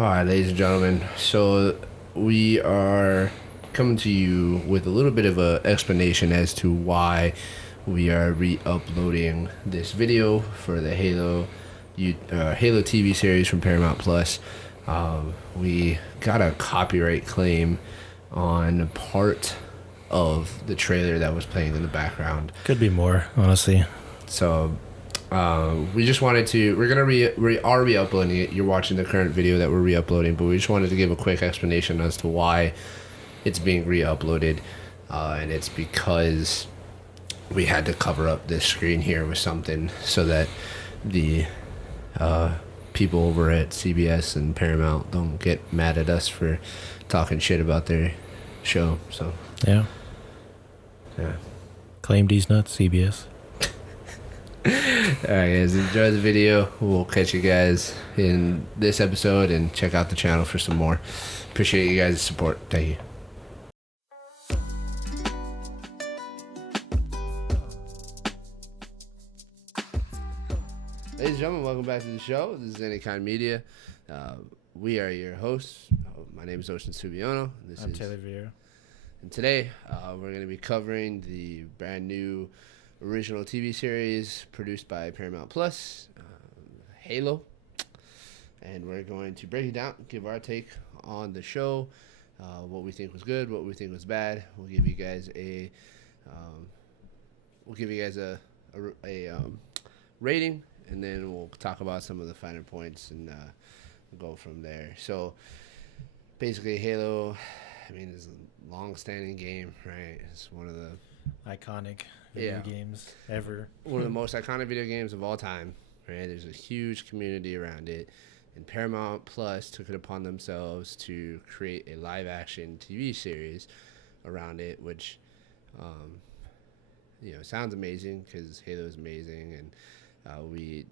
All right, ladies and gentlemen. So we are coming to you with a little bit of a explanation as to why we are re-uploading this video for the Halo TV series from Paramount Plus. We got a copyright claim on part of the trailer that was playing in the background. Could be more, honestly. So we just wanted to. We're gonna are re-uploading it. You're watching the current video that we're re-uploading, but we just wanted to give a quick explanation as to why it's being re-uploaded, and it's because we had to cover up this screen here with something so that the people over at CBS and Paramount don't get mad at us for talking shit about their show. So Yeah. yeah. Claim these nuts, CBS. Alright guys, enjoy the video. We'll catch you guys in this episode and check out the channel for some more. Appreciate you guys' support. Thank you. Ladies and gentlemen, welcome back to the show. This is Any Kind Media. We are your hosts. My name is Ocean Subiono. I'm Taylor Vieira. And today, we're going to be covering the brand new original TV series produced by Paramount Plus, Halo. And we're going to break it down, give our take on the show, what we think was good, what we think was bad. We'll give you guys a rating, and then we'll talk about some of the finer points and go from there. So basically, Halo, I mean, is a long-standing game, right? It's one of the Iconic video games ever. One of the most iconic video games of all time, right? There's a huge community around it. And Paramount Plus took it upon themselves to create a live-action TV series around it, which, sounds amazing because Halo is amazing. And we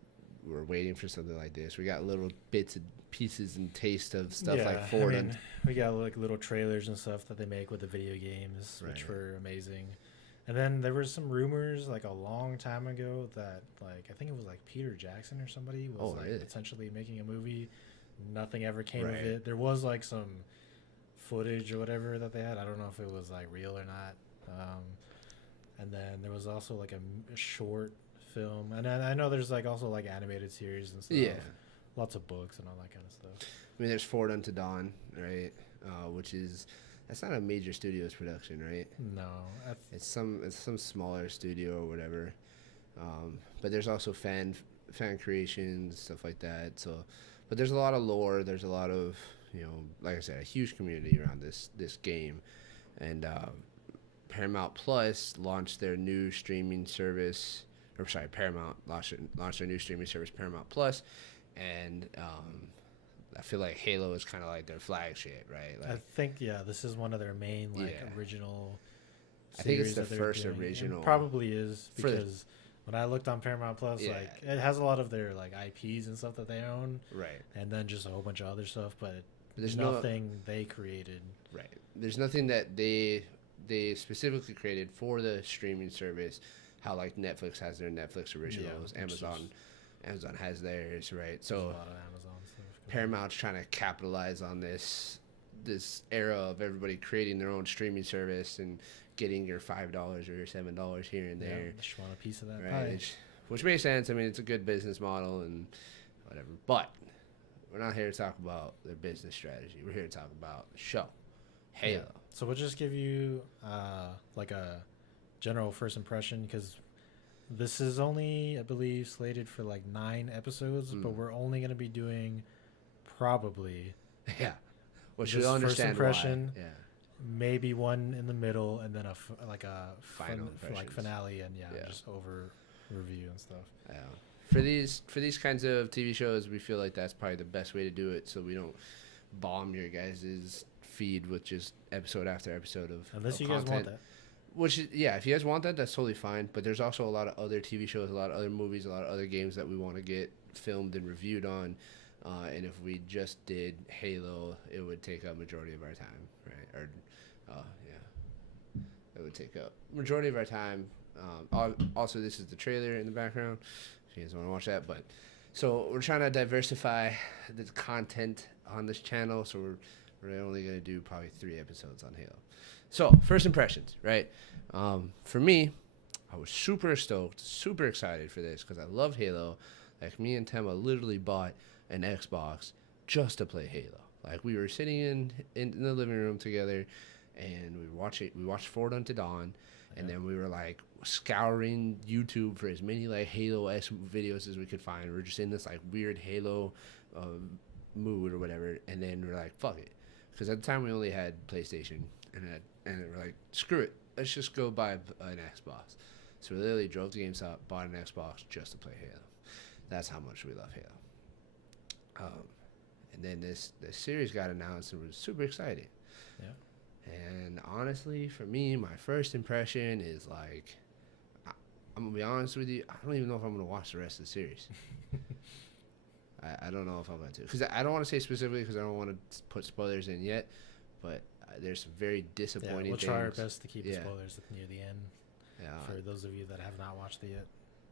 were waiting for something like this. We got little bits and pieces and taste of stuff like Ford. We got like little trailers and stuff that they make with the video games, which were amazing. And then there were some rumors like a long time ago that I think it was like Peter Jackson or somebody was potentially making a movie. Nothing ever came of it. There was like some footage or whatever that they had. I don't know if it was like real or not. And then there was also like a short film. And I know there's like also like animated series and stuff. Yeah. Lots of books and all that kind of stuff. I mean, there's Forward Unto Dawn, right? That's not a major studios production, right? No, it's some smaller studio or whatever. But there's also fan creations, stuff like that. So, but there's a lot of lore. There's a lot of like I said, a huge community around this game, and Paramount Plus launched their new streaming service. Paramount launched their new streaming service, Paramount Plus, and I feel like Halo is kind of like their flagship, right? I think, this is one of their main original series. I think it's the first original. It probably is because when I looked on Paramount Plus, it has a lot of their like IPs and stuff that they own, right? And then just a whole bunch of other stuff, but there's nothing they created, right? There's nothing that they specifically created for the streaming service. How like Netflix has their Netflix originals, Amazon has theirs, right? So a lot of Amazon stuff. Paramount's trying to capitalize on this era of everybody creating their own streaming service and getting your $5 or your $7 here and there. Yeah, just want a piece of that pie. Which makes sense. I mean, it's a good business model and whatever. But we're not here to talk about their business strategy. We're here to talk about the show, Halo. Yeah. So we'll just give you like a general first impression because this is only, I believe, slated for like 9 episodes, but we're only going to be doing probably which you'll understand first impression, why. maybe one in the middle, and then a final finale, and just over review and stuff. Yeah. For these kinds of TV shows, we feel like that's probably the best way to do it, so we don't bomb your guys' feed with just episode after episode of unless you content. Guys want that. Which if you guys want that, that's totally fine. But there's also a lot of other TV shows, a lot of other movies, a lot of other games that we want to get filmed and reviewed on. And if we just did Halo, it would take up majority of our time, right? Or, it would take up majority of our time. Also, this is the trailer in the background. If you guys want to watch that, but so we're trying to diversify the content on this channel, so we're only gonna do probably 3 episodes on Halo. So first impressions, right? For me, I was super stoked, super excited for this because I love Halo. Like me and Tema literally bought an Xbox just to play Halo. Like we were sitting in the living room together, and we watched Forward Unto Dawn, and then we were like scouring YouTube for as many like Halo-esque videos as we could find. We are just in this like weird Halo mood or whatever, and then we're like, fuck it, because at the time we only had PlayStation, and we're like, screw it, let's just go buy an Xbox. So we literally drove to GameStop, bought an Xbox just to play Halo. That's how much we love Halo. And then this series got announced and was super exciting. Yeah. And honestly, for me, my first impression is like, I'm gonna be honest with you, I don't even know if I'm gonna watch the rest of the series. I don't know if I'm going to, because I don't want to say specifically because I don't want to put spoilers in yet, but there's some very disappointing we'll things. try our best to keep the spoilers near the end. Yeah. For those of you that have not watched it yet.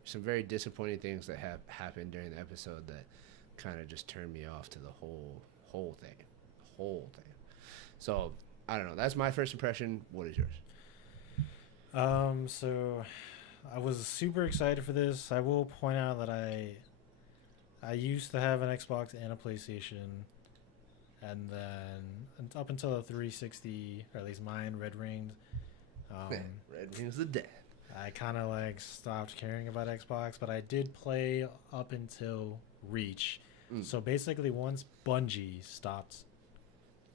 Some very disappointing things that have happened during the episode that kind of just turned me off to the whole thing. So I don't know. That's my first impression. What is yours? So I was super excited for this. I will point out that I used to have an Xbox and a PlayStation, and then up until the 360, or at least mine, Red Ringed. Red Ring's the dead. I kind of like stopped caring about Xbox, but I did play up until Reach. So basically, once Bungie stopped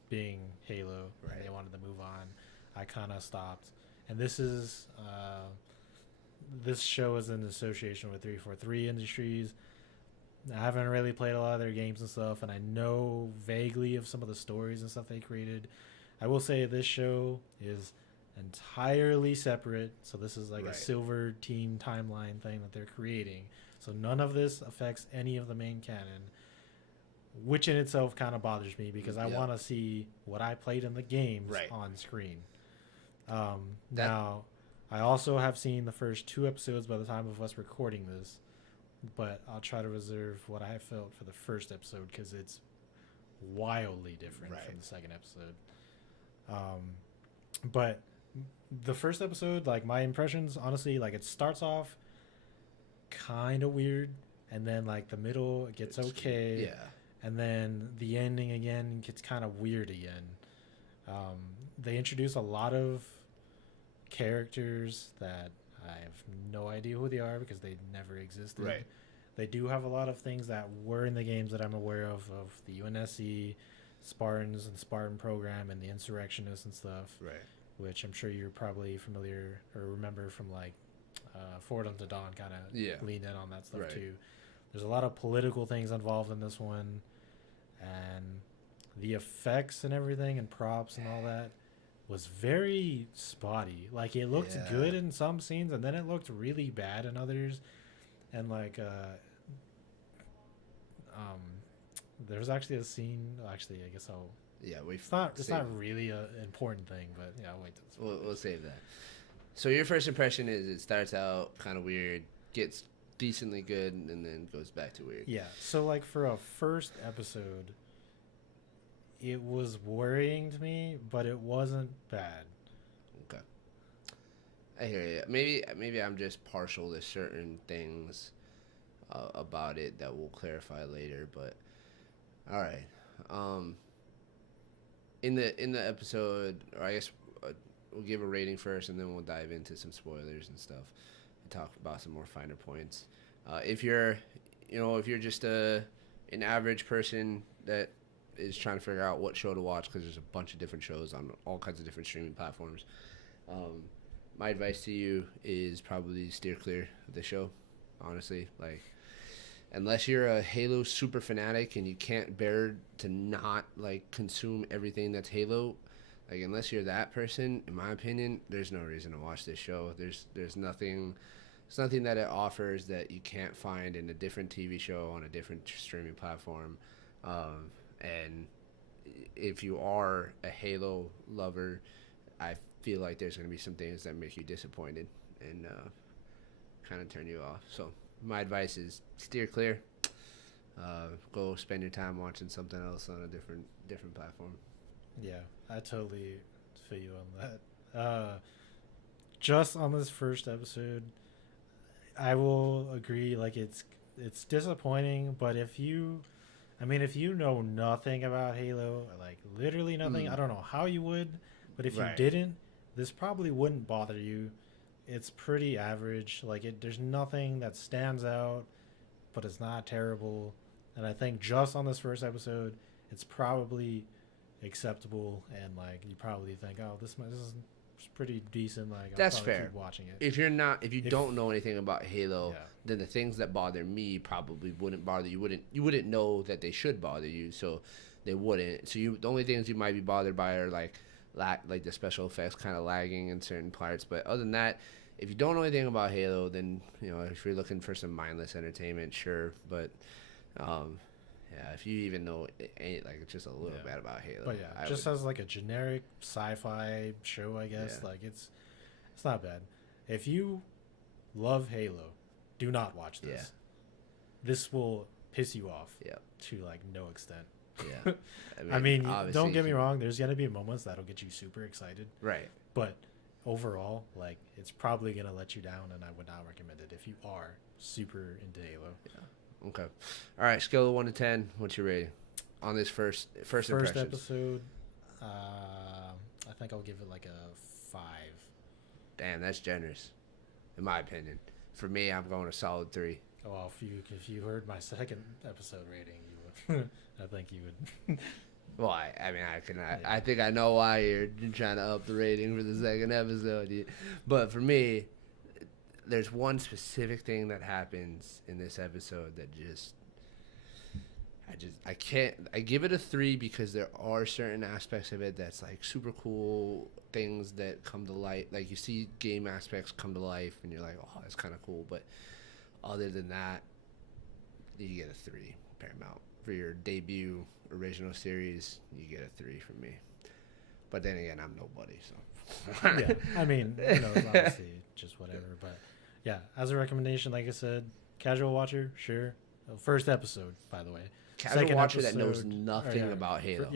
being Halo, and they wanted to move on, I kind of stopped. And this show is in association with 343 Industries. I haven't really played a lot of their games and stuff, and I know vaguely of some of the stories and stuff they created. I will say this show is entirely separate, so this is like a Silver Team timeline thing that they're creating. So none of this affects any of the main canon, which in itself kind of bothers me because I want to see what I played in the games on screen. Now, I also have seen the first 2 episodes by the time of us recording this, but I'll try to reserve what I felt for the first episode because it's wildly different from the second episode. But the first episode, like my impressions, honestly, like it starts off kind of weird, and then like the middle it gets okay, and then the ending again gets kind of weird again. They introduce a lot of characters that I have no idea who they are because they never existed. They do have a lot of things that were in the games that I'm aware of the UNSC, Spartans and Spartan program, and the insurrectionists and stuff. Which I'm sure you're probably familiar or remember from like Forward Unto Dawn kind of leaned in on that stuff too. There's a lot of political things involved in this one, and the effects and everything and props and all that was very spotty. Like it looked good in some scenes, and then it looked really bad in others. And like there's actually a scene. Actually, I guess I'll. Yeah, it's not really an important thing, but yeah, I'll wait. We'll save that. So your first impression is it starts out kind of weird, gets decently good, and then goes back to weird. Yeah. So like for a first episode, it was worrying to me, but it wasn't bad. Okay. I hear you. Maybe I'm just partial to certain things about it that we'll clarify later. But all right. In the episode, or I guess we'll give a rating first, and then we'll dive into some spoilers and stuff, and talk about some more finer points. If you're just an average person that is trying to figure out what show to watch, because there's a bunch of different shows on all kinds of different streaming platforms, my advice to you is probably steer clear of the show. Honestly, like, unless you're a Halo super fanatic and you can't bear to not like consume everything that's Halo, like unless you're that person, in my opinion, there's no reason to watch this show. There's nothing that it offers that you can't find in a different TV show on a different streaming platform. And if you are a Halo lover, I feel like there's going to be some things that make you disappointed and kind of turn you off. So my advice is steer clear. go spend your time watching something else on a different platform. Yeah, I totally feel you on that. Just on this first episode, I will agree. Like it's disappointing, but if you know nothing about Halo, like literally nothing, I don't know how you would, but if you Right. didn't, this probably wouldn't bother you. It's pretty average. There's nothing that stands out, but it's not terrible. And I think just on this first episode, it's probably acceptable. And like you probably think, oh, this is pretty decent. Like I'll That's probably fair. keep watching it. If you don't know anything about Halo, Yeah. then the things that bother me probably wouldn't bother you. You wouldn't know that they should bother you, so they wouldn't. So the only things you might be bothered by are like the special effects kind of lagging in certain parts. But other than that, if you don't know anything about Halo, then if you're looking for some mindless entertainment, sure. But yeah, if you even know just a little bit about Halo, but yeah, just as like a generic sci-fi show, I guess it's not bad. If you love Halo, do not watch this. Yeah. This will piss you off. Yeah. To like no extent. Yeah. I mean don't get me wrong. There's gonna be moments that'll get you super excited. Right. But overall, like it's probably gonna let you down, and I would not recommend it if you are super into Halo. Yeah. Okay. All right. Scale of 1 to 10. What's your rating on this first impressions? Episode? I think I'll give it like a 5. Damn, that's generous, in my opinion. For me, I'm going a solid 3. Well, if you heard my second episode rating, you would. I think you would. Well, I think I know why you're trying to up the rating for the second episode. But for me, there's one specific thing that happens in this episode that I can't. I give it a 3 because there are certain aspects of it that's like super cool things that come to light. Like you see game aspects come to life, and you're like, oh, that's kind of cool. But other than that, you get a 3. Paramount for your debut original series, you get a 3 from me. But then again, I'm nobody, so. Yeah, I mean, it's obviously just whatever. But yeah, as a recommendation, like I said, casual watcher, sure. First episode, by the way. Casual Second watcher episode, that knows nothing about Halo.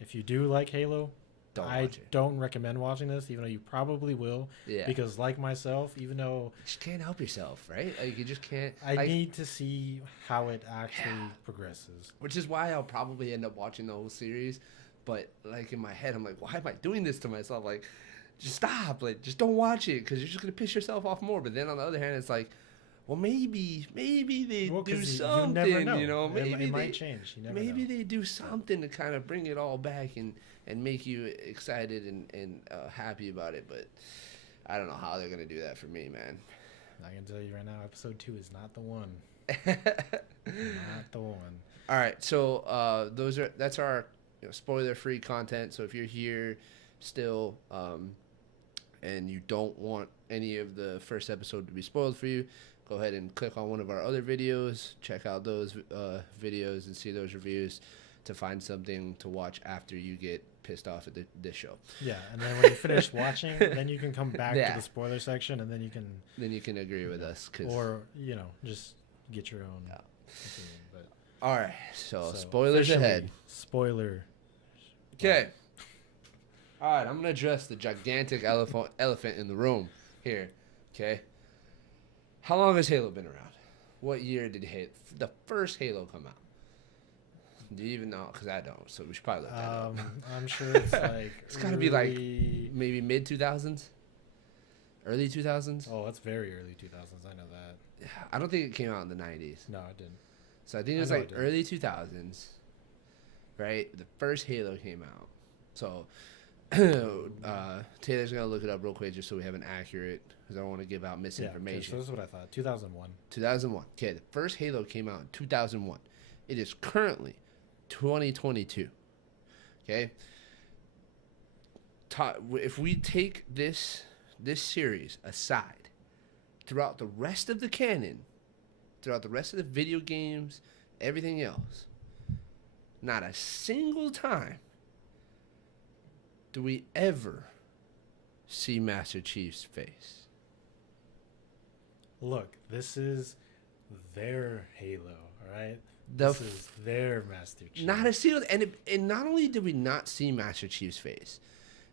If you do like Halo, I watch it. don't recommend watching this, even though you probably will. Yeah. Because like myself, even though you just can't help yourself, right? Like you just can't. I need to see how it actually progresses. Which is why I'll probably end up watching the whole series. But like in my head, I'm like, why am I doing this to myself? Like, just stop. Like, just don't watch it because you're just gonna piss yourself off more. But then on the other hand, it's like, well, maybe they do something. You never know. Maybe it might change. You never maybe know. They do something to kind of bring it all back and make you excited and happy about it. But I don't know how they're gonna do that for me, man. I can tell you right now, episode 2 is not the one. Not the one. All right, so that's our spoiler-free content. So if you're here still and you don't want any of the first episode to be spoiled for you, go ahead and click on one of our other videos. Check out those videos and see those reviews to find something to watch after you get pissed off at this show. Yeah, and then when you finish watching, then you can come back to the spoiler section, and then you can agree with us, or just get your own opinion. But all right, so spoilers ahead. Spoiler. Okay. All right, I'm gonna address the gigantic elephant in the room here. Okay. How long has Halo been around? What year did the first Halo come out? Do you even know? Because I don't, so we should probably look that up. I'm sure it's like it's got to be like maybe mid 2000s, early 2000s. Oh, that's very early 2000s. I know that. I don't think it came out in the 90s. No, it didn't. So I think it was like early 2000s, right? The first Halo came out. So Taylor's gonna look it up real quick just so we have an accurate, because I don't want to give out misinformation. Yeah, so this is what I thought. 2001. 2001. Okay, the first Halo came out in 2001. It is currently 2022. Okay. If we take this series aside, throughout the rest of the canon, throughout the rest of the video games, everything else, not a single time do we ever see Master Chief's face. Look, this is their Halo, all right? This is their Master Chief. Not a single, and not only did we not see Master Chief's face,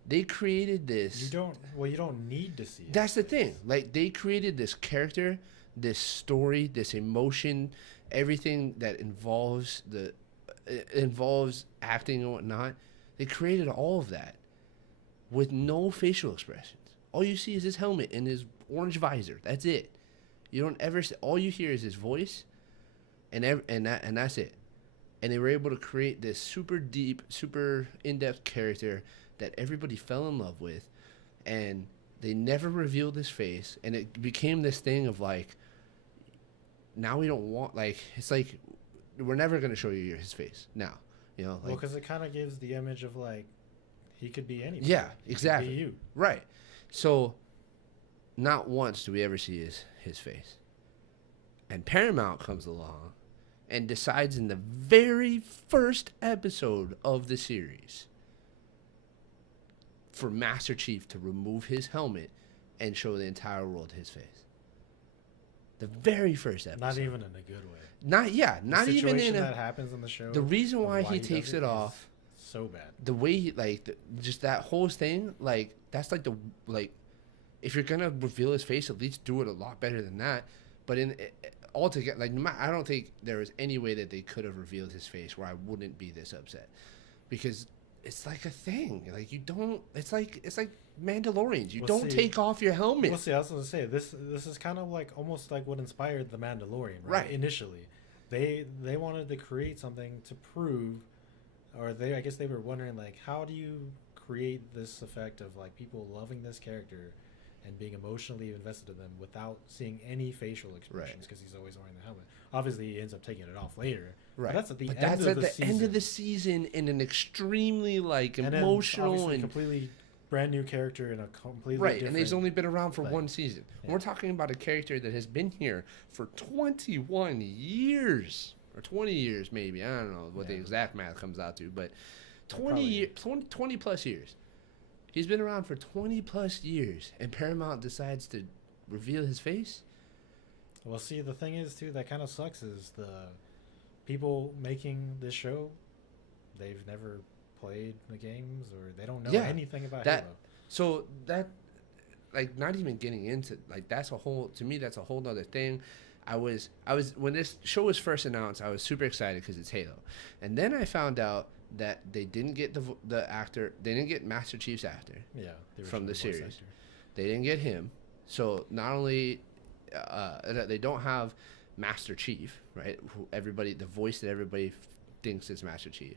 they created this. You don't need to see it. That's the thing. Like, they created this character, this story, this emotion, everything that involves acting and whatnot. They created all of that with no facial expressions. All you see is his helmet and his orange visor. That's it. You don't ever see, all you hear is his voice, and that's it. And they were able to create this super deep, super in-depth character that everybody fell in love with, and they never revealed his face, and it became this thing of like, now we don't want, like, it's like, we're never going to show you his face now, you know? Like, well, because it kind of gives the image of like, he could be anything. Yeah, exactly. He could be you. Right. So, not once do we ever see his face. And Paramount comes along and decides in the very first episode of the series for Master Chief to remove his helmet and show the entire world his face. The very first episode. Not even in a good way. Not even in a. That happens in the show. The reason why he takes it off. So bad. The way he, like, just that whole thing, like, that's like if you're gonna reveal his face, at least do it a lot better than that. But altogether, like, I don't think there was any way that they could have revealed his face where I wouldn't be this upset, because it's like a thing. Like, you don't. It's like Mandalorians. You don't take off your helmet. Well, see, I was gonna say this is kind of like almost like what inspired the Mandalorian, right? Initially, they wanted to create something to prove, or I guess they were wondering, like, how do you create this effect of like people loving this character and being emotionally invested in them without seeing any facial expressions, because he's always wearing the helmet. Obviously, he ends up taking it off later. Right. But that's at the end of the season in an extremely, like, emotional and completely brand new character in a completely right. different, And he's only been around for one season. Yeah. We're talking about a character that has been here for 21 years or 20 years, maybe. I don't know what the exact math comes out to, but 20 plus years. He's been around for 20 plus years, and Paramount decides to reveal his face. Well, see, the thing is, too, that kind of sucks is the people making this show, they've never played the games, or they don't know anything about Halo. So that, like, not even getting into, like, that's a whole nother thing. I was when this show was first announced, I was super excited because it's Halo. And then I found out that they didn't get the actor, they didn't get Master Chief's actor from the series. Actor. They didn't get him. So not only they don't have Master Chief, right? The voice that everybody thinks is Master Chief.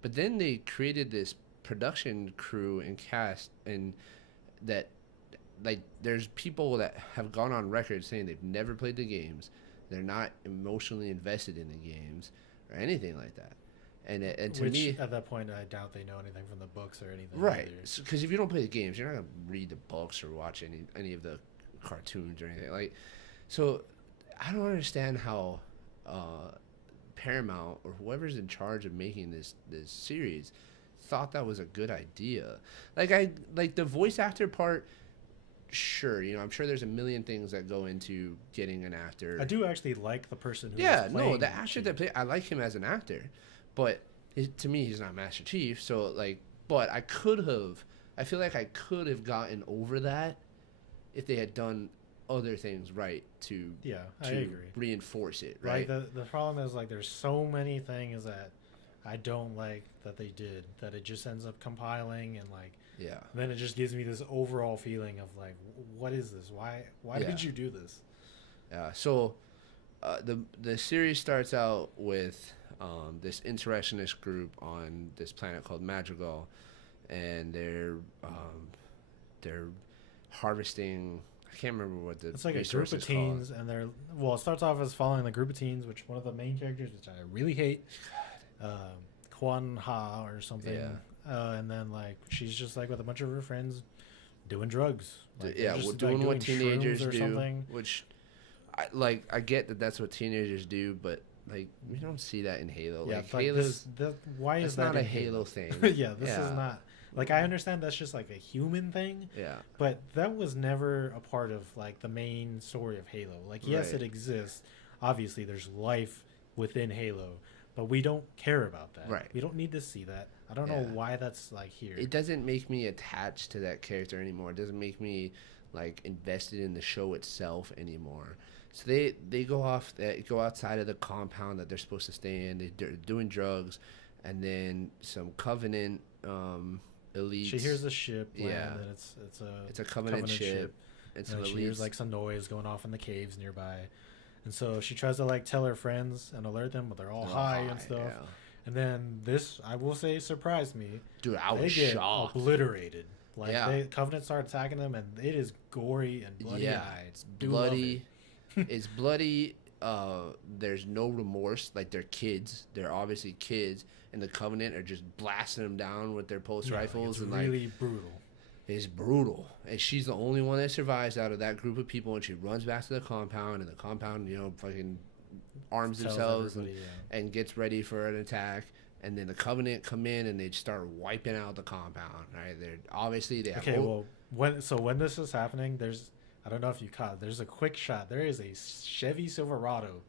But then they created this production crew and cast, and that, like, there's people that have gone on record saying they've never played the games, they're not emotionally invested in the games or anything like that. And to me, at that point, I doubt they know anything from the books or anything. Right, because if you don't play the games, you're not gonna read the books or watch any of the cartoons or anything. Like, so I don't understand how Paramount or whoever's in charge of making this series thought that was a good idea. Like the voice actor part. Sure, I'm sure there's a million things that go into getting an actor. I do actually like the person who the actor that played, I like him as an actor, but to me he's not Master Chief. So, like, but I feel like I could have gotten over that if they had done other things right to I agree, reinforce it, right? Like the problem is, like, there's so many things that I don't like that they did, that it just ends up compiling, and like then it just gives me this overall feeling of like, what is this? Why did you do this? So the series starts out with this insurrectionist group on this planet called Madrigal, and they're harvesting. I can't remember what it's like a group of teens, and it starts off as following the group of teens, which one of the main characters, which I really hate, Kwan Ha or something. And then, like, she's just like with a bunch of her friends doing drugs. Like, doing what teenagers do. Something. Which, I get that that's what teenagers do, but, like, we don't see that in Halo. Yeah, like, Halo's, why is that not a Halo thing? This is not. Like, I understand that's just like a human thing. Yeah. But that was never a part of, like, the main story of Halo. Like, yes, it exists. Obviously, there's life within Halo, but we don't care about that. Right. We don't need to see that. I don't know why that's like here. It doesn't make me attached to that character anymore. It doesn't make me like invested in the show itself anymore. So they go outside of the compound that they're supposed to stay in. They're doing drugs, and then some Covenant elites. She hears the ship land, and it's a Covenant ship. And so she hears like some noise going off in the caves nearby, and so she tries to like tell her friends and alert them, but they're all high and stuff. Yeah. And then this, I will say, surprised me. Dude, I was shocked. Obliterated. Like Covenant start attacking them, and it is gory and bloody. It's bloody. It's bloody. There's no remorse. Like they're kids. They're obviously kids, and the Covenant are just blasting them down with their pulse rifles. It's really brutal. It's brutal, and she's the only one that survives out of that group of people. And she runs back to the compound, and the compound, fucking arms themselves and gets ready for an attack. And then the Covenant come in and they start wiping out the compound. Right? They have when this is happening, I don't know if you caught. There's a quick shot. There is a Chevy Silverado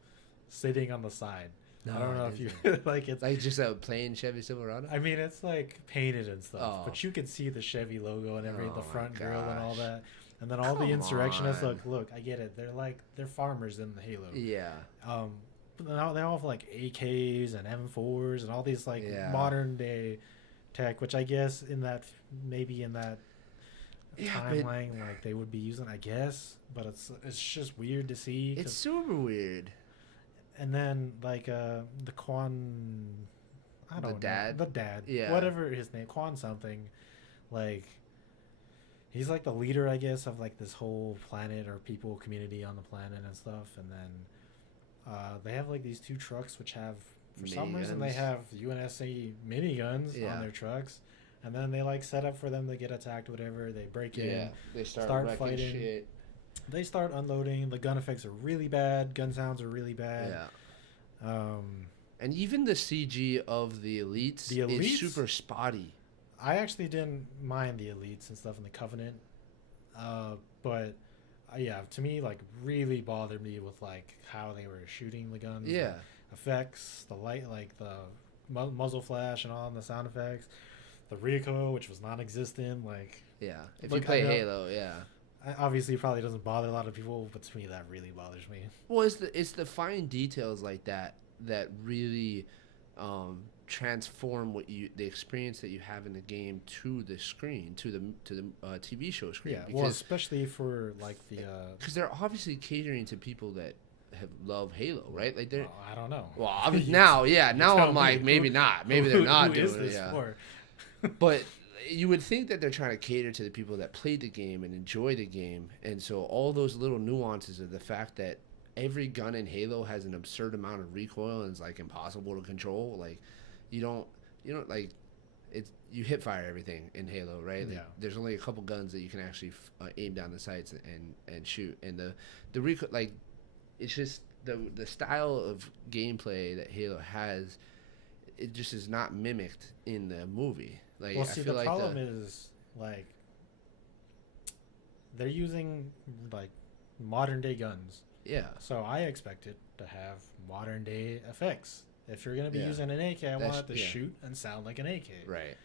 sitting on the side. No, I don't know if you like it's like just a plain Chevy Silverado. I mean, it's like painted and stuff, but you can see the Chevy logo and everything, the front grill and all that. And then all the insurrectionists look. I get it. They're farmers in the Halo. Yeah. They all have like AKs and M4s and all these like modern day tech, which I guess in that timeline like they would be using, I guess. But it's just weird to see. It's super weird. And then like the Quan, the dad, whatever his name, Quan something, like he's like the leader, I guess, of like this whole planet or people community on the planet and stuff. And then they have like these two trucks which have, for some reason, they have UNSC miniguns on their trucks. And then they like set up for them to get attacked, whatever. They break in, they start fighting. Shit. They start unloading. The gun effects are really bad. Gun sounds are really bad. Yeah. And even the CG of the elites is super spotty. I actually didn't mind the elites and stuff in the Covenant, but to me, like, really bothered me with like how they were shooting the guns. Yeah. The effects, the light, like the muzzle flash and all, and the sound effects, the recoil, which was non-existent. Like, if you play Halo, obviously, it probably doesn't bother a lot of people, but to me, that really bothers me. Well, it's the fine details like that really transform the experience that you have in the game to the screen, to the TV show screen. Yeah, well, especially for like the because they're obviously catering to people that love Halo, right? Like they're. I don't know. Well, now I'm like maybe not. Maybe they're not doing it. For? But you would think that they're trying to cater to the people that played the game and enjoy the game, and so all those little nuances of the fact that every gun in Halo has an absurd amount of recoil and is like impossible to control. Like you don't like you hit fire everything in Halo, right? Like, there's only a couple guns that you can actually aim down the sights and shoot, and the recoil, like it's just the style of gameplay that Halo has. It just is not mimicked in the movie. Like, well, see, the problem is like they're using like modern day guns. Yeah. So I expect it to have modern day effects. If you're gonna be using an AK, I want it to shoot and sound like an AK. Right.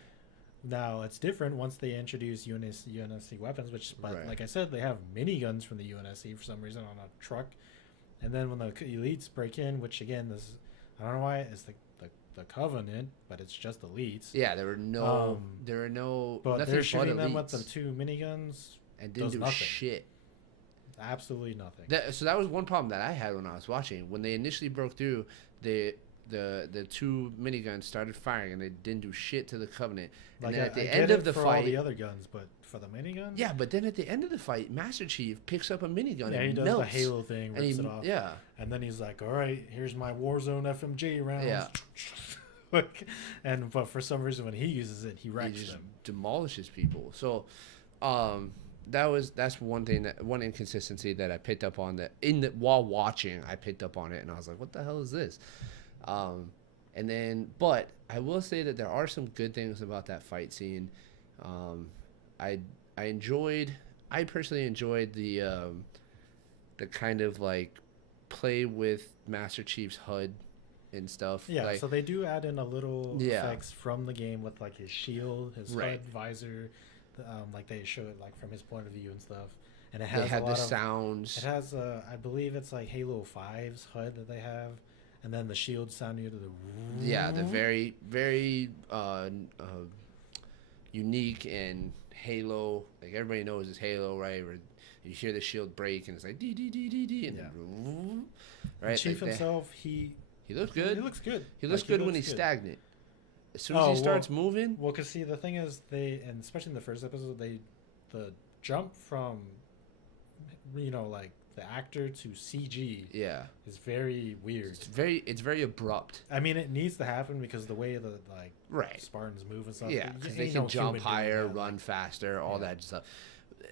Now it's different once they introduce UNSC weapons, like I said, they have miniguns from the UNSC for some reason on a truck. And then when the elites break in, which again, I don't know why it's the Covenant, but it's just elites. Yeah, there were no, but they're shooting them with the two miniguns and didn't do shit. Absolutely nothing. So that was one problem that I had when I was watching. When they initially broke through, the two miniguns started firing and they didn't do shit to the Covenant. And then at the end of the fight, all the other guns, but for the miniguns, yeah. But then at the end of the fight, Master Chief picks up a minigun. Yeah, and he does melts. the Halo thing, rips it off. Yeah, and then he's like, "All right, here's my Warzone FMJ rounds." Yeah. But for some reason, when he uses it, he wrecks them, demolishes people. So, that's one inconsistency that I picked up on while watching. I picked up on it and I was like, "What the hell is this?" And then, but I will say that there are some good things about that fight scene. I personally enjoyed the kind of like play with Master Chief's HUD and stuff. Yeah, like, so they do add in a little yeah, effects from the game with like his shield, his right. HUD visor, like they show it like from his point of view and stuff. And it They has a have the lot of it sounds. has I believe it's like Halo 5's HUD that they have, and then the shield sound you to Yeah, the the very very unique and Halo. Like everybody knows it's Halo, right? Where you hear the shield break and it's like dee, and yeah. then, And right? Chief Like himself, he looks he good. looks good. He looks Like good when he's stagnant. As soon as he starts moving, well, cause see the thing is and especially in the first episode, the jump from like the actor to CG yeah, is very weird. it's very abrupt. I mean, it needs to happen because the way the like Right. Spartans move and stuff. Yeah, because they ain't can no jump human doing higher, that, run like, faster, all yeah. that stuff.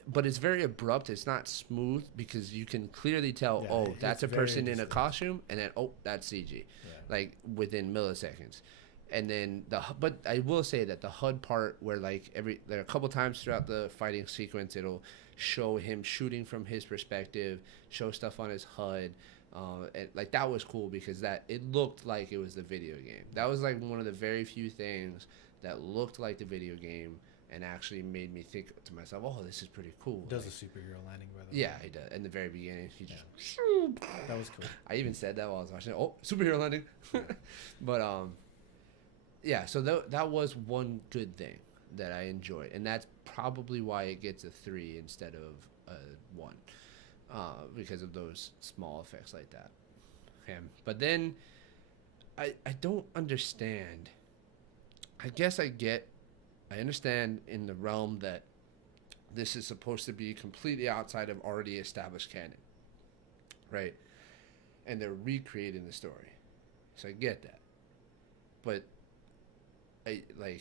But it's very abrupt. It's not smooth because you can clearly tell, Yeah, oh, that's a it's very person in a distinct. costume, and then, oh, that's CG. Yeah. Like within milliseconds. And then but I will say that the HUD part where like there are a couple times throughout the fighting sequence, it'll show him shooting from his perspective, show stuff on his HUD. And like that was cool because it looked like it was the video game. That was like one of the very few things that looked like the video game and actually made me think to myself, oh, this is pretty cool. Does like, a superhero landing by the way? yeah, he does. In the very beginning, he just That was cool. I even said that while I was watching it. Oh, superhero landing. But yeah, so that was one good thing that I enjoyed, and that's probably why it gets a 3 instead of a 1, because of those small effects like that. Okay. But then I don't understand. I guess I understand in the realm that this is supposed to be completely outside of already established canon, right? And they're recreating the story, so I get that. But like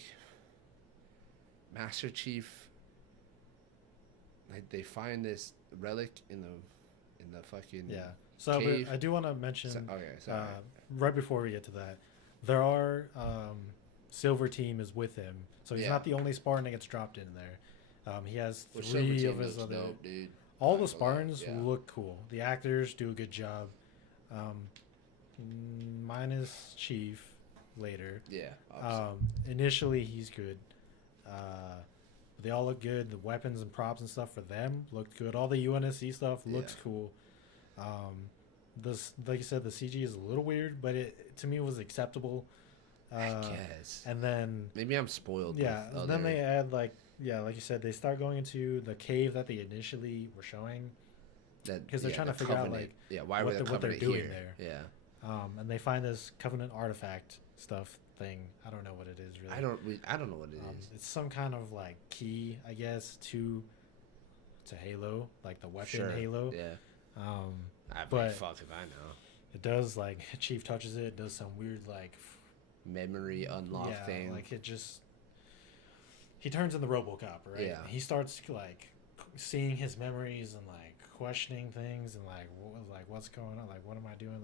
Master Chief, like they find this relic in the fucking So cave. I do want to mention Sorry. right before we get to that, there are Silver Team is with him, so he's not the only Spartan that gets dropped in there. He has 3 of his other. Dope, dude. All the Spartans Yeah. look cool. The actors do a good job. Minus Chief later. Yeah. Initially, he's good. They all look good. The weapons and props and stuff for them looked good. All the UNSC stuff looks cool. Like you said, the CG is a little weird, but to me it was acceptable. I guess. And then maybe I'm spoiled. Yeah. Then they add like you said, they start going into the cave that they initially were showing. Because they're trying to figure out like why were what they're doing here? there. Yeah. And they find this Covenant artifact stuff thing. I don't know what it is really. I don't know what it is. It's some kind of like key, I guess, to Halo, like the weapon Halo. Yeah. But fuck if I know. It does like Chief touches it does some weird like memory unlock thing. Like he turns into RoboCop, right? Yeah. He starts like seeing his memories and like questioning things and like what's going on, like what am I doing,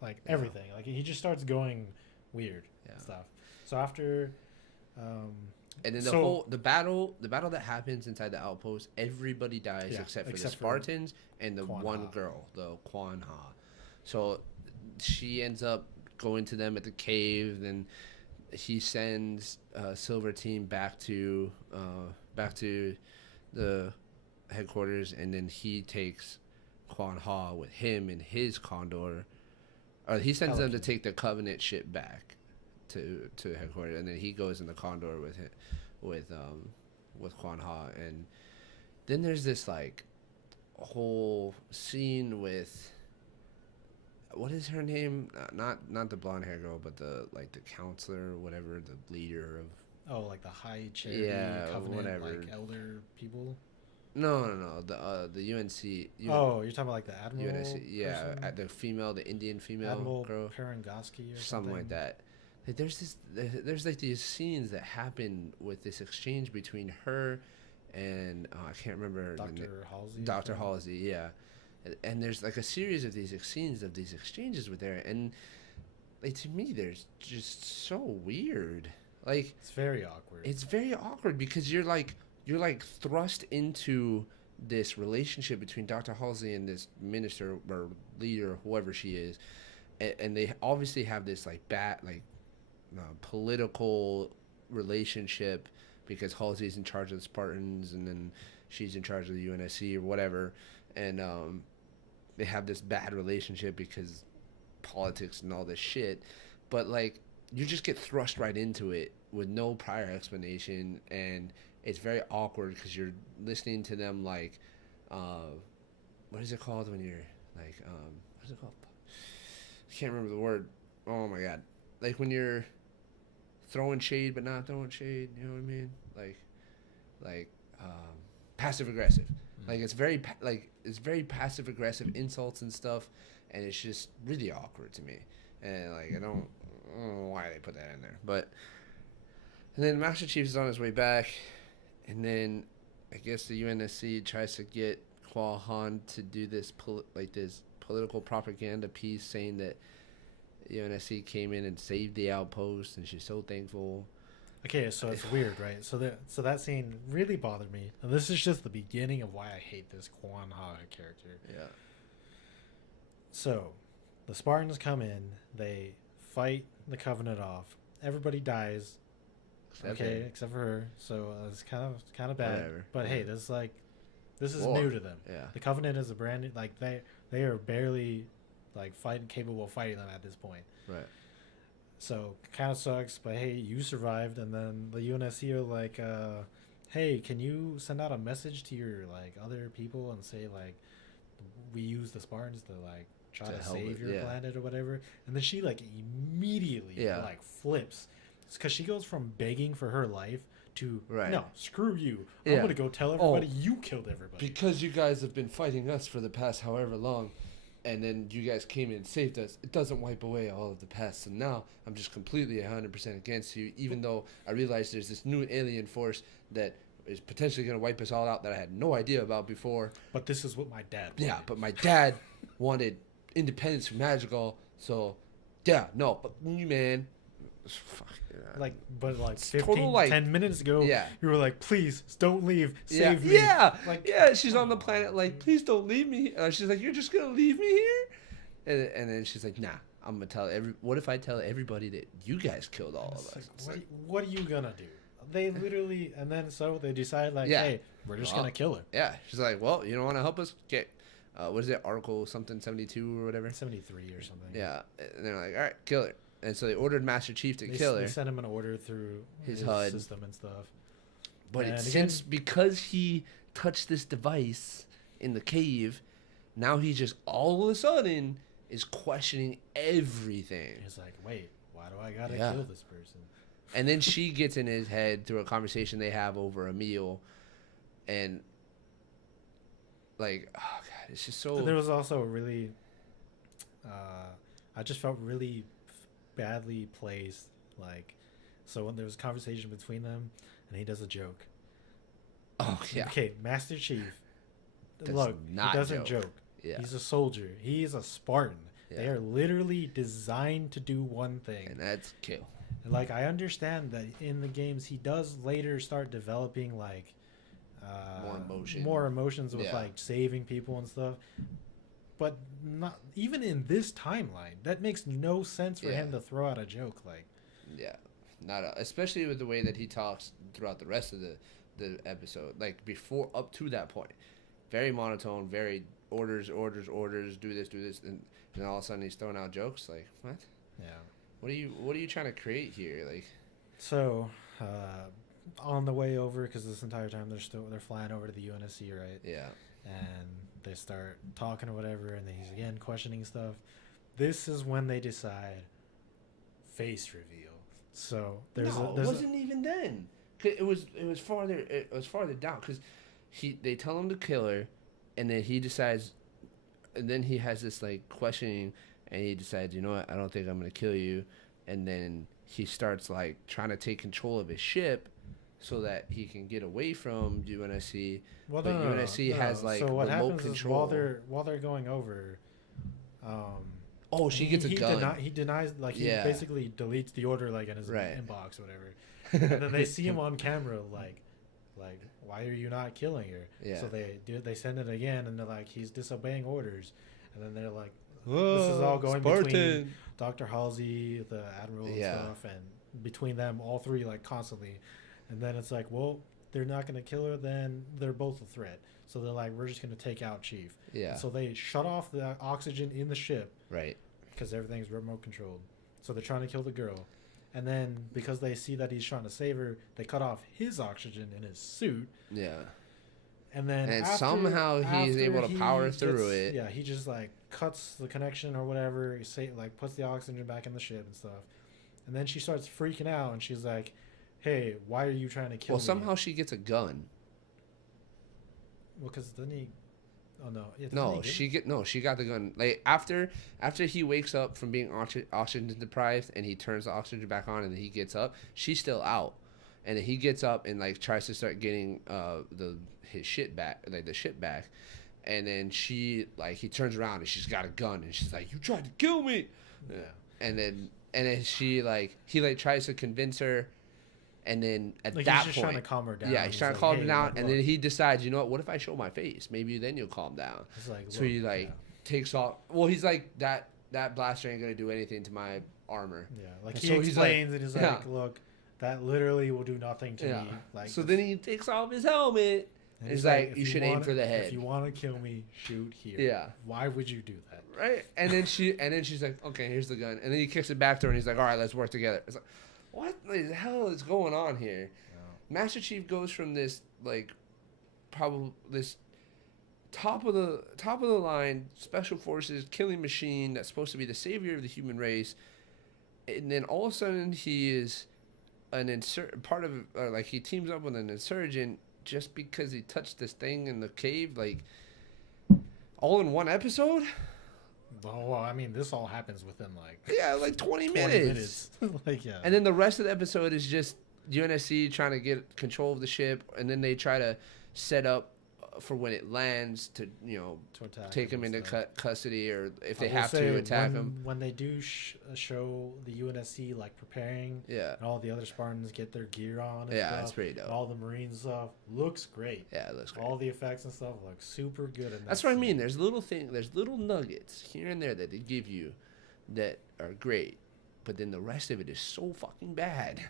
like everything. Like he just starts going weird stuff. So after and then the battle that happens inside the outpost, everybody dies except for the Spartans and the one girl, the Quan Ha. So she ends up going to them at the cave, and he sends Silver Team back to the headquarters, and then he takes Quan Ha with him and his Condor. Or he sends them to take the Covenant ship back to headquarters, and then he goes in the Condor with Quan Ha, and then there's this like whole scene with what is her name? Not the blonde hair girl, but the counselor or whatever, the leader of. Oh, like the High Charity Covenant, whatever. like elder people. No. The UNC. You're talking about like the Admiral. UNSC, yeah, the Indian female Admiral girl, Parangoski or something like that. Like, there's like these scenes that happen with this exchange between her and I can't remember Dr. Halsey. Dr. Halsey, yeah. And there's like a series of these scenes of these exchanges with her, and like to me, they're just so weird. Like it's very awkward. It's very awkward because you're like thrust into this relationship between Dr. Halsey and this minister or leader, whoever she is, and they obviously have this like political relationship because Halsey's in charge of the Spartans and then she's in charge of the UNSC or whatever, and they have this bad relationship because politics and all this shit, but like you just get thrust right into it with no prior explanation, and it's very awkward because you're listening to them like what is it called when you're like what is it called? I can't remember the word. Oh my god. Like when you're throwing shade but not throwing shade, you know what I mean? Like passive aggressive. Like it's very passive aggressive insults and stuff, and it's just really awkward to me. And like I don't know why they put that in there. But and then Master Chief is on his way back, and then I guess the UNSC tries to get Kwa Han to do this this political propaganda piece saying that UNSC came in and saved the outpost, and she's so thankful. Okay, so it's weird, right? So that scene really bothered me, and this is just the beginning of why I hate this Quan Ha character. Yeah. So, the Spartans come in, they fight the Covenant off. Everybody dies. Except for her. So it's kind of bad. Whatever. But hey, this is War. new to them. Yeah. The Covenant is a brand new, like they are barely like capable of fighting them at this point. Right. So kind of sucks, but hey, you survived, and then the UNSC are like, hey, can you send out a message to your like other people and say like, we use the Spartans to like try to save your planet or whatever? And then she like immediately like flips, because she goes from begging for her life to no, screw you, I'm gonna go tell everybody you killed everybody because you guys have been fighting us for the past however long. And then you guys came in and saved us. It doesn't wipe away all of the past. So now I'm just completely 100% against you, even though I realize there's this new alien force that is potentially going to wipe us all out that I had no idea about before. But this is what my dad wanted. Yeah, but my dad wanted independence from Madrigal. So, yeah, no, but you, man. Fuck, like 10 minutes ago, you were like, please don't leave, save me. She's on the planet like, please don't leave me. She's like, you're just gonna leave me here? And then she's like, nah, I'm gonna tell what if I tell everybody that you guys killed all of us? What are you gonna do? They literally, and then so they decide like, hey, we're just gonna kill her. Yeah, she's like, well, you don't want to help us? Okay, what is it, Article something 72 or whatever? 73 or something. Yeah, and they're like, all right, kill her. And so they ordered Master Chief to kill her. They sent him an order through his HUD system and stuff. But because he touched this device in the cave, now he just all of a sudden is questioning everything. He's like, wait, why do I gotta kill this person? And then she gets in his head through a conversation they have over a meal, and like, oh god, it's just so. And there was also a really, I just felt really badly placed, like, so when there was a conversation between them and he does a joke. Oh yeah. Okay, Master Chief, look, he doesn't joke. Yeah. He's a soldier. He's a Spartan. Yeah. They are literally designed to do one thing, and that's kill. And like, I understand that in the games he does later start developing like more emotions with like saving people and stuff. But not even in this timeline, that makes no sense for him to throw out a joke like. Yeah, especially with the way that he talks throughout the rest of the episode. Like before, up to that point, very monotone, very orders, do this, and all of a sudden he's throwing out jokes. Like what? Yeah. What are you trying to create here? Like. So, on the way over, because this entire time they're flying over to the UNSC, right? Yeah. And they start talking or whatever, and then he's again questioning stuff. This is when they decide face reveal. So it wasn't even then. It was farther down because they tell him to kill her, and then he decides, and then he has this like questioning, and he decides, you know what, I don't think I'm gonna kill you, and then he starts like trying to take control of his ship so that he can get away from UNSC. Well, but UNSC has like so what remote happens control. Is while they're going over, she gets a gun. He denies, like he basically deletes the order like in his inbox or whatever. And then they see him on camera like why are you not killing her? Yeah. So they send it again, and they're like, he's disobeying orders. And then they're like, this is all going Spartan. between Dr. Halsey, the Admiral, and stuff, and between them, all three, like, constantly. And then it's like, well, they're not going to kill her, then they're both a threat. So they're like, we're just going to take out Chief. Yeah. And so they shut off the oxygen in the ship. Right. Because everything's remote controlled. So they're trying to kill the girl. And then because they see that he's trying to save her, they cut off his oxygen in his suit. Yeah. And then somehow he's able to power through it. Yeah, he just like cuts the connection or whatever. He like puts the oxygen back in the ship and stuff. And then she starts freaking out and she's like, "Hey, why are you trying to kill me?" Well, somehow she gets a gun. Well, because then he. Oh no! Yeah, she got the gun. Like after he wakes up from being oxygen deprived and he turns the oxygen back on and then he gets up, she's still out, and then he gets up and like tries to start getting his shit back, like the ship back, and then he turns around and she's got a gun and she's like, "You tried to kill me," and then she he tries to convince her. And then at that he's point, trying to calm her down. Yeah, he's trying to calm her down, and then he decides, you know what if I show my face? Maybe then you'll calm down. So he takes off. Well, he's like that blaster ain't gonna do anything to my armor. Yeah, like he explains and he's like, look, that literally will do nothing to me. Like so then he takes off his helmet. And he's like, you should aim for the head. If you want to kill me, shoot here. Yeah. Why would you do that? Right. And then she's like, okay, here's the gun. And then he kicks it back to her and he's like, all right, let's work together. It's like, what the hell is going on here? No. Master Chief goes from this this top of the line special forces killing machine that's supposed to be the savior of the human race, and then all of a sudden he is he teams up with an insurgent just because he touched this thing in the cave, like all in one episode. Well, I mean, this all happens within like 20 minutes. And then the rest of the episode is just UNSC trying to get control of the ship, and then they try to set up for when it lands to take him into custody, or if they have to attack him. When they do show the UNSC preparing, and all the other Spartans get their gear on, and stuff, it's pretty dope. And all the Marines stuff looks great. Yeah, it looks great. All the effects and stuff look super good. That's what I mean. There's little nuggets here and there that they give you that are great, but then the rest of it is so fucking bad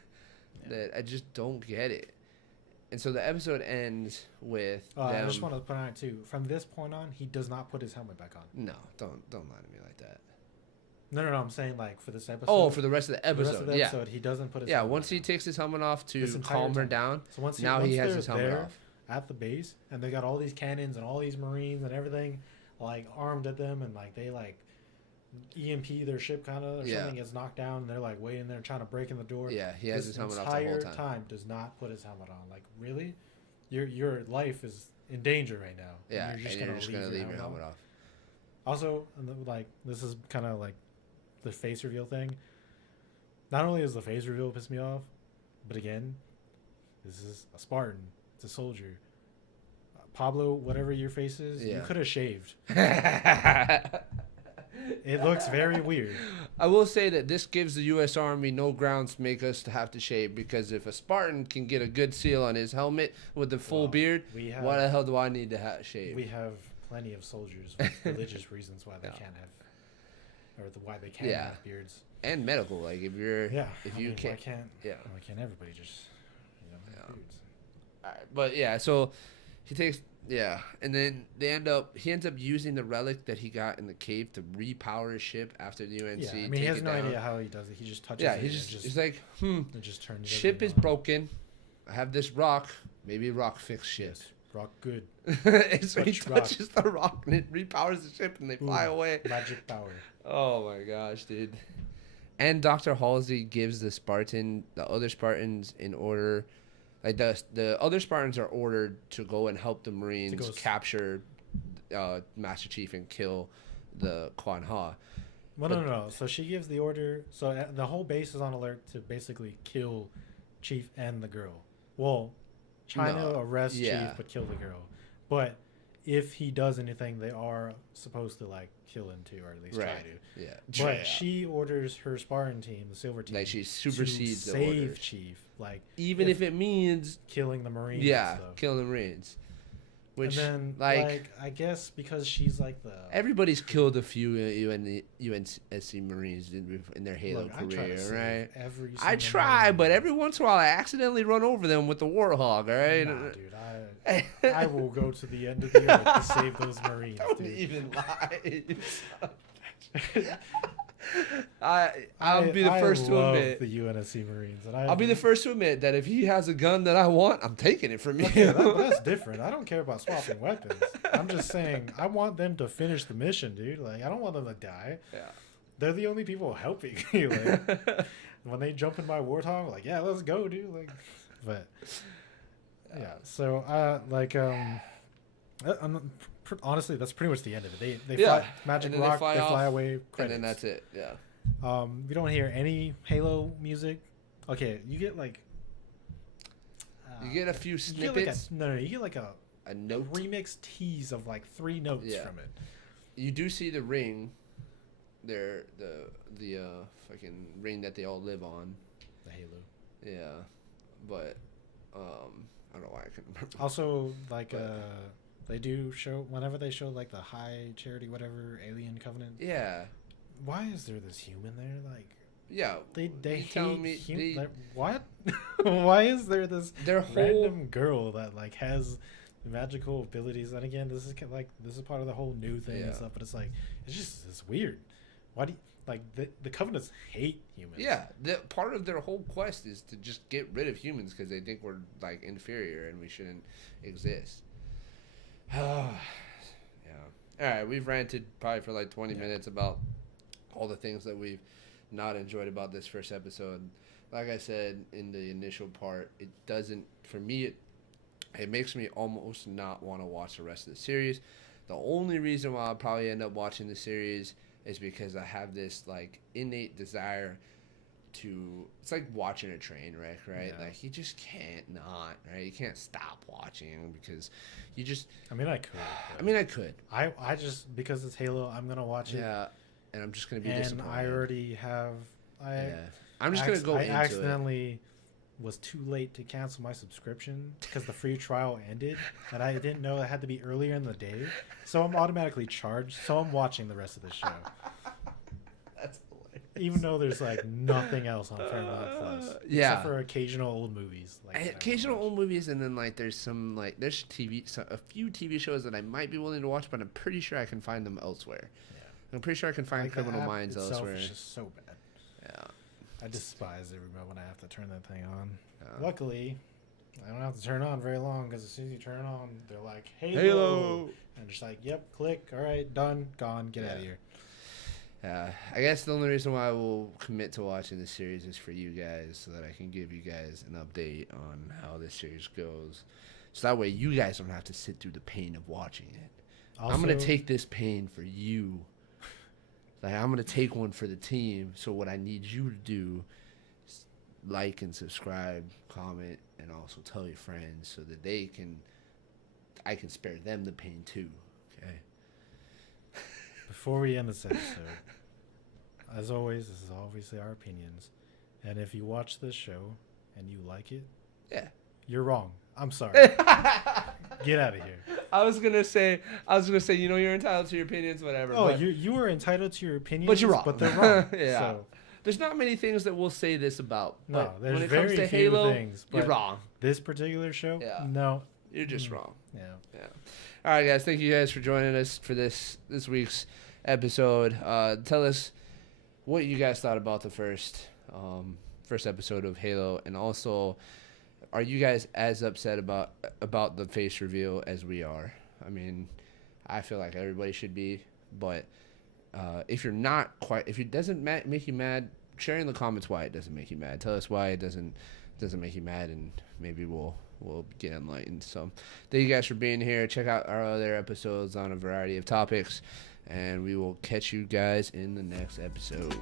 that I just don't get it. And so the episode ends with I just want to put on it too. From this point on, he does not put his helmet back on. No, don't lie to me like that. No. I'm saying for this episode. Oh, for the rest of the episode. The rest of the episode, he doesn't put his helmet once back he takes his helmet off to calm her down. So once he has his helmet off at the base, and they got all these cannons and all these Marines and everything armed at them, and they EMP their ship or something gets knocked down, and they're waiting there trying to break in the door. Yeah, he has his helmet off the whole time. Does not put his helmet on. Really? Your life is in danger right now. Yeah, and you're just gonna leave your helmet off. Also, this is kind of the face reveal thing. Not only does the face reveal piss me off, but again, this is a Spartan. It's a soldier. Pablo, whatever your face is, you could have shaved. It looks very weird. I will say that this gives the U.S. Army no grounds to make us to have to shave, because if a Spartan can get a good seal on his helmet with the full beard, why the hell do I need to shave? We have plenty of soldiers with religious reasons why they can't have, or why they can't have beards. And medical, if you're, why can't everybody just, beards? All right, but so he takes. Yeah, and then he ends up using the relic that he got in the cave to repower his ship after the UNC. Yeah, I mean, he has no idea how he does it. He just touches it. Yeah, he's like, it just turns ship is broken. I have this rock. Maybe rock fix shit. Yes, rock good. So he touches the rock and it repowers the ship and they fly away. Magic power. Oh my gosh, dude. And Dr. Halsey gives the other Spartans in order... the other Spartans are ordered to go and help the Marines capture Master Chief and kill the Quan Ha. Well, no. So she gives the order. So the whole base is on alert to basically kill Chief and the girl. Well, China arrests Chief but kill the girl. But if he does anything, they are supposed to kill him too, or at least try to. Yeah. But she orders her Spartan team, the Silver Team, she supersedes to the order. save Chief. Even if it means killing the Marines. Yeah, killing the Marines. Which, and then, like, I guess because she's like the... Everybody's killed a few UNSC Marines in their Halo career, right? I try, but every once in a while I accidentally run over them with the Warthog, all right? Nah, dude, I will go to the end of the earth to save those Marines, Don't dude. even lie. I'll be the first to admit the UNSC Marines, and I'll be the first to admit that if he has a gun that I want, I'm taking it from you. Okay, that's different. I don't care about swapping weapons. I'm just saying I want them to finish the mission, dude. Like, I don't want them to die. Yeah, they're the only people helping me. Like, when they jump in my Warthog, like, yeah, let's go, dude. Like, but yeah. So honestly, that's pretty much the end of it. They fly, Magic Rock, they fly away, credits. And then that's it. Yeah. You don't hear any Halo music. Okay, you get like you get a few snippets. You get like a note, remix tease of like 3 notes from it. You do see the ring, the fucking ring that they all live on. The Halo. Yeah, but I don't know why I couldn't remember. Also, like they do show whenever they show like the high charity whatever alien covenant. Yeah. Why is there this human there? Like. Yeah. They hate me. Like, what? Why is there this their random girl that like has magical abilities? And again, this is part of the whole new thing and stuff. But it's weird. Why do you, like the Covenants hate humans? Yeah, part of their whole quest is to just get rid of humans because they think we're like inferior and we shouldn't exist. Yeah. All right, we've ranted probably for like 20 minutes about all the things that we've not enjoyed about this first episode. Like I said in the initial part, it doesn't, for me, it makes me almost not want to watch the rest of the series. The only reason why I'll probably end up watching the series is because I have this like innate desire to, it's like watching a train wreck, right? Yeah. Like you just can't not, right? You can't stop watching because you just, I mean, I could. I just, because it's Halo, I'm going to watch it. Yeah. And I'm just going to be disappointed. And I already have, I'm just going to go into it. I accidentally was too late to cancel my subscription because the free trial ended and I didn't know it had to be earlier in the day. So I'm automatically charged. So I'm watching the rest of the show. That's hilarious. Even though there's like nothing else on Paramount Plus. Except for occasional old movies. Like occasional old movies, and then like there's some like there's a few TV shows that I might be willing to watch, but I'm pretty sure I can find them elsewhere. Yeah. I'm pretty sure I can find like Criminal Minds elsewhere. It's just so bad. Yeah. I despise every moment I have to turn that thing on. Luckily, I don't have to turn it on very long because as soon as you turn it on, they're like, Halo! And just like, yep, click, all right, done, gone, get out of here. I guess the only reason why I will commit to watching this series is for you guys so that I can give you guys an update on how this series goes. So that way you guys don't have to sit through the pain of watching it. Also, I'm going to take this pain for you. Like, I'm going to take one for the team. So what I need you to do is like and subscribe, comment, and also tell your friends so that I can spare them the pain too. Okay. Before we end this episode, as always, this is obviously our opinions. And if you watch this show and you like it, you're wrong. I'm sorry. Get out of here. I was gonna say, you're entitled to your opinions, whatever. Oh, you are entitled to your opinions, but you're wrong. But they're wrong. Yeah. So. There's not many things that we'll say this about. No, there's when it very comes to few Halo, things. You're wrong. This particular show, no, you're just wrong. Yeah. All right, guys. Thank you guys for joining us for this week's episode. Tell us what you guys thought about the first episode of Halo, and also, are you guys as upset about the face reveal as we are? I mean, I feel like everybody should be, but if you're not quite, if it doesn't make you mad, share in the comments why it doesn't make you mad. Tell us why it doesn't make you mad, and maybe we'll get enlightened. So thank you guys for being here. Check out our other episodes on a variety of topics, and we will catch you guys in the next episode.